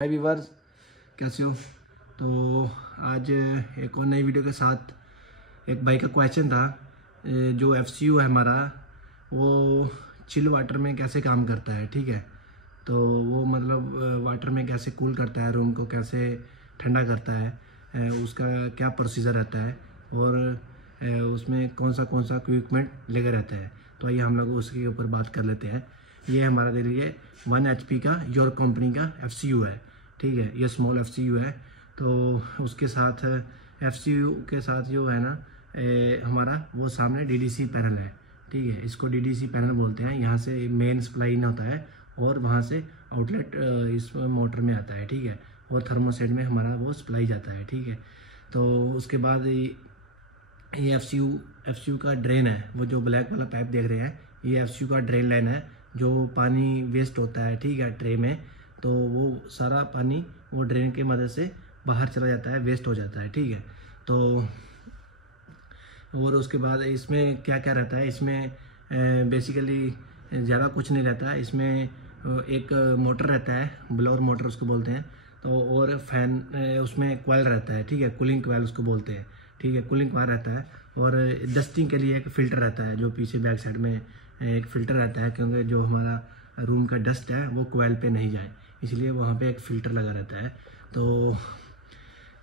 हाय viewers, कैसे हो। तो आज एक और नई वीडियो के साथ एक भाई का क्वेश्चन था, जो एफसीयू है हमारा, वो चिल वाटर में कैसे काम करता है। ठीक है, तो वो मतलब वाटर में कैसे कूल करता है, रूम को कैसे ठंडा करता है, उसका क्या प्रोसीजर रहता है और उसमें कौन सा इक्विपमेंट लगे रहता है। तो आइए हम लोग उसके ऊपर बात कर लेते हैं। ये हमारा दे लीजिए 1 HP का योर कंपनी का एफसीयू है। ठीक है, ये स्मॉल एफसीयू है। तो उसके साथ एफसीयू के साथ जो है ना, हमारा वो सामने डीडीसी पैनल है। ठीक है, इसको डीडीसी पैनल बोलते हैं। यहाँ से मेन सप्लाई इन होता है और वहाँ से आउटलेट इस मोटर में आता है। ठीक है, और थर्मोसेट में हमारा वो सप्लाई जाता है। ठीक है, तो उसके बाद ये एफसीयू का ड्रेन है, वो जो ब्लैक वाला पाइप देख रहे हैं, ये एफसीयू का ड्रेन लाइन है। जो पानी वेस्ट होता है, ठीक है, ट्रे में, तो वो सारा पानी वो ड्रेन की मदद से बाहर चला जाता है, वेस्ट हो जाता है। ठीक है, तो और उसके बाद इसमें क्या क्या रहता है, इसमें बेसिकली ज़्यादा कुछ नहीं रहता है। इसमें एक मोटर रहता है, ब्लोअर मोटर उसको बोलते हैं। तो और फैन, उसमें कॉइल रहता है। ठीक है, कूलिंग कॉइल उसको बोलते हैं। ठीक है, कूलिंग कॉइल रहता है और डस्टिंग के लिए एक फ़िल्टर रहता है, जो पीछे बैक साइड में एक फ़िल्टर रहता है, क्योंकि जो हमारा रूम का डस्ट है वो कॉइल पे नहीं जाए, इसलिए वहाँ पे एक फ़िल्टर लगा रहता है। तो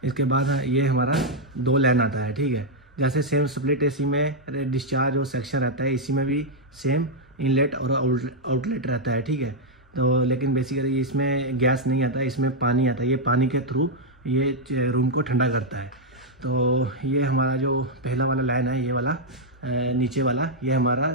इसके बाद ये हमारा 2 लाइन आता है। ठीक है, जैसे सेम स्प्लिट एसी में डिस्चार्ज और सेक्शन रहता है, इसी में भी सेम इनलेट और आउटलेट रहता है। ठीक है, तो लेकिन बेसिकली इसमें गैस नहीं आता, इसमें पानी आता है। ये पानी के थ्रू ये रूम को ठंडा करता है। तो ये हमारा जो पहला वाला लाइन है, ये वाला नीचे वाला, ये हमारा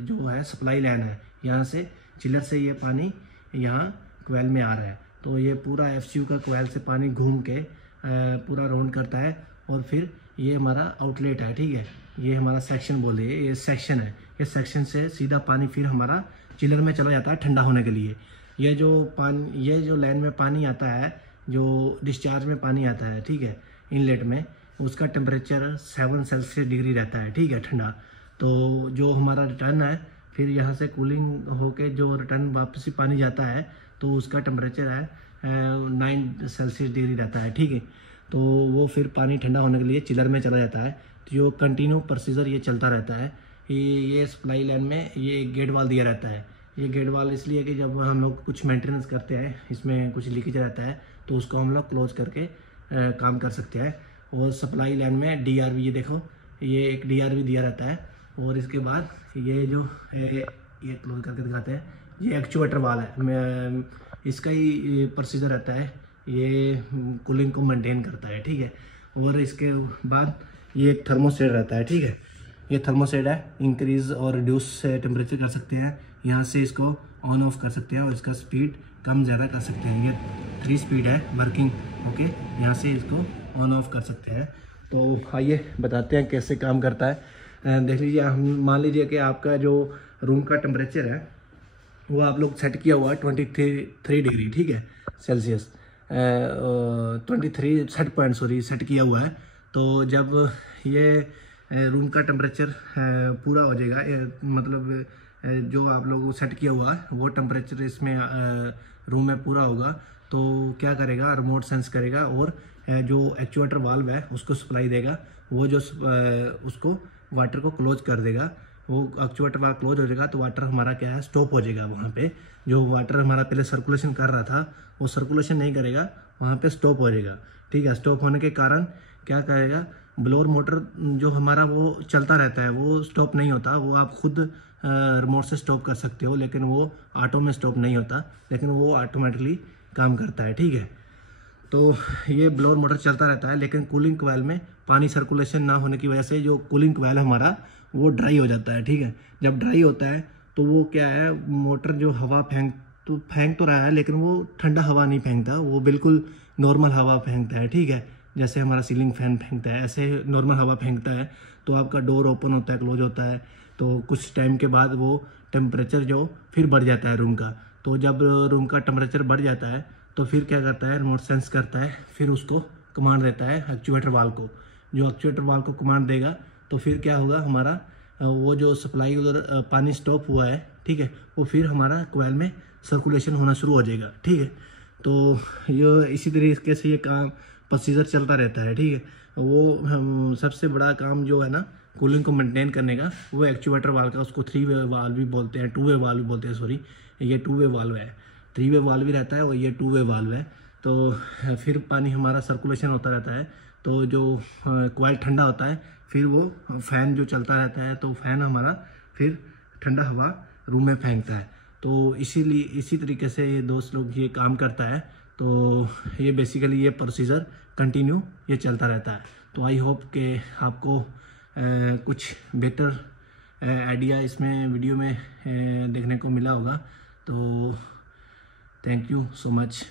जो है सप्लाई लाइन है। यहाँ से चिलर से ये पानी यहाँ कोयल में आ रहा है। तो ये पूरा एफसीयू का कोयल से पानी घूम के पूरा राउंड करता है और फिर ये हमारा आउटलेट है। ठीक है, ये हमारा सेक्शन बोल रहे हैं, ये सेक्शन है। ये सेक्शन से सीधा पानी फिर हमारा चिलर में चला जाता है ठंडा होने के लिए। ये जो लाइन में पानी आता है, जो डिस्चार्ज में पानी आता है, ठीक है, इनलेट में, उसका टेम्परेचर 7 सेल्सियस डिग्री रहता है। ठीक है, ठंडा। तो जो हमारा रिटर्न है, फिर यहाँ से कूलिंग होके जो रिटर्न वापसी पानी जाता है, तो उसका टेम्परेचर है 9 सेल्सियस डिग्री रहता है। ठीक है, तो वो फिर पानी ठंडा होने के लिए चिलर में चला जाता है। तो जो कंटिन्यू प्रोसीजर ये चलता रहता है। ये सप्लाई लाइन में ये एक गेट वाल दिया रहता है। ये गेट वाल इसलिए कि जब हम लोग कुछ मेंटेनेंस करते हैं, इसमें कुछ लीकेज रहता है, तो उसको हम लोग क्लोज करके काम कर सकते हैं। और सप्लाई लाइन में DRV, ये देखो, ये एक DRV दिया रहता है। और इसके बाद ये जो ये क्लोज करके दिखाते हैं, ये एक्चुएटर वाल है। इसका ही प्रोसीजर रहता है, ये कूलिंग को मेंटेन करता है। ठीक है, और इसके बाद ये एक थर्मोस्टेट रहता है। ठीक है, ये थर्मोस्टेट है, इंक्रीज और रिड्यूस टेम्परेचर कर सकते हैं। यहाँ से इसको ऑन ऑफ कर सकते हैं और इसका स्पीड कम ज़्यादा कर सकते हैं। ये 3 स्पीड है वर्किंग। ओके, यहाँ से इसको ऑन ऑफ कर सकते हैं। तो आइए बताते हैं कैसे काम करता है। देख लीजिए, हम मान लीजिए कि आपका जो रूम का टेम्परेचर है वो आप लोग सेट किया हुआ है 23 डिग्री, ठीक है, सेल्सियस, 23 सेट पॉइंट सेट किया हुआ है। तो जब ये रूम का टेम्परेचर पूरा हो जाएगा, मतलब जो आप लोगों को सेट किया हुआ है वो टेम्परेचर इसमें रूम में पूरा होगा, तो क्या करेगा, रिमोट सेंस करेगा और जो एक्चुएटर वाल्व है उसको सप्लाई देगा। वो जो उसको वाटर को क्लोज कर देगा। वो एक्चुएटर वाल्व क्लोज हो जाएगा तो वाटर हमारा क्या है, स्टॉप हो जाएगा। वहाँ पे जो वाटर हमारा पहले सर्कुलेशन कर रहा था वो सर्कुलेशन नहीं करेगा, वहाँ पे स्टॉप हो जाएगा। ठीक है, स्टॉप होने के कारण क्या करेगा, ब्लोअर मोटर जो हमारा वो चलता रहता है, वो स्टॉप नहीं होता। वो आप खुद रिमोट से स्टॉप कर सकते हो, लेकिन वो ऑटो में स्टॉप नहीं होता, लेकिन वो ऑटोमेटिकली काम करता है। ठीक है, तो ये ब्लोअर मोटर चलता रहता है, लेकिन कूलिंग कॉइल में पानी सर्कुलेशन ना होने की वजह से जो कूलिंग कॉइल हमारा वो ड्राई हो जाता है। ठीक है, जब ड्राई होता है तो वो क्या है, मोटर जो हवा फेंक तो रहा है, लेकिन वो ठंडा हवा नहीं फेंकता, वो बिल्कुल नॉर्मल हवा फेंकता है। ठीक है, जैसे हमारा सीलिंग फैन फेंकता है, ऐसे नॉर्मल हवा फेंकता है। तो आपका डोर ओपन होता है, क्लोज होता है, तो कुछ टाइम के बाद वो टेम्परेचर जो फिर बढ़ जाता है रूम का। तो जब रूम का टेम्परेचर बढ़ जाता है तो फिर क्या करता है, रिमोट सेंस करता है, फिर उसको कमांड देता है एक्चुएटर वाल्व को। जो एक्चुएटर वाल्व को कमांड देगा तो फिर क्या होगा, हमारा वो जो सप्लाई उधर पानी स्टॉप हुआ है, ठीक है, वो फिर हमारा कोयल में सर्कुलेशन होना शुरू हो जाएगा। ठीक है, तो ये इसी तरीके से ये काम प्रोसीजर चलता रहता है, ठीक है। वो हम सबसे बड़ा काम जो है ना कूलिंग को मेंटेन करने का, वो एक्चुएटर वाल्व का, उसको 3 वे वाल्व भी बोलते हैं, 2 वे वाल्व भी बोलते हैं, सॉरी ये 2 वे वाल्व है। 3 वे वाल्व भी रहता है और ये 2 वे वाल्व है। तो फिर पानी हमारा सर्कुलेशन होता रहता है, तो जो कॉइल ठंडा होता है फिर वो फ़ैन जो चलता रहता है, तो फ़ैन हमारा फिर ठंडा हवा रूम में फेंकता है। तो इसीलिए इसी तरीके से ये दोस्त लोग ये काम करता है। तो ये बेसिकली ये प्रोसीजर कंटिन्यू ये चलता रहता है। तो आई होप कि आपको कुछ बेटर आइडिया इसमें वीडियो में देखने को मिला होगा। तो थैंक यू सो मच।